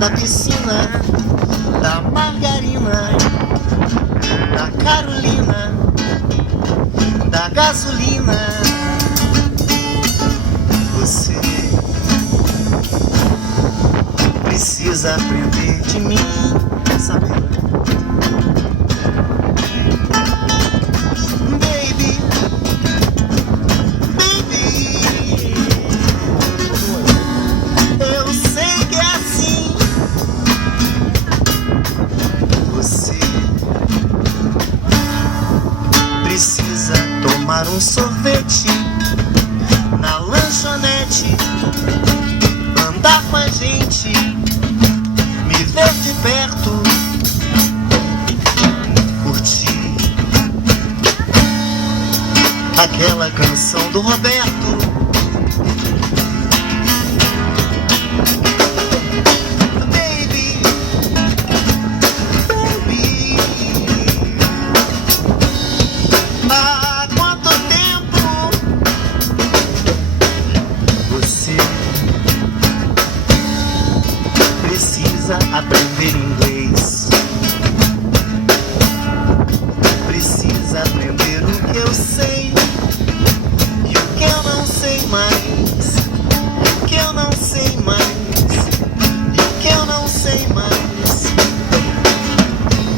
da piscina, da margarina, da Carolina, da gasolina. Você precisa aprender de mim, sabe? Precisa tomar um sorvete na lanchonete, andar com a gente, me ver de perto, curtir aquela canção do Roberto. Precisa aprender inglês, precisa aprender o que eu sei e o que eu não sei mais, o que eu não sei mais, e o que eu não sei mais,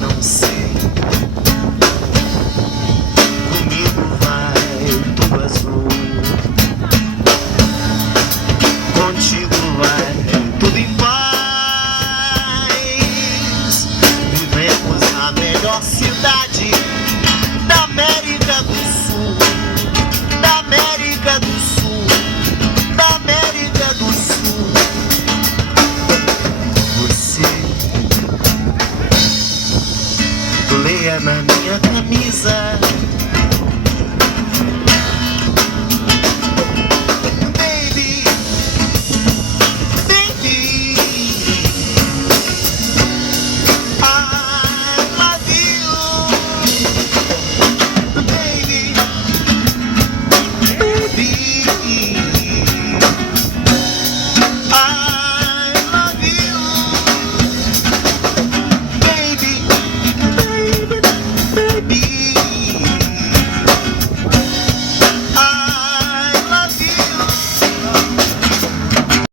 não sei. Comigo vai tudo azul, contigo vai tudo em paz. A melhor cidade da América do Sul, da América do Sul, da América do Sul. Você leia na minha camisa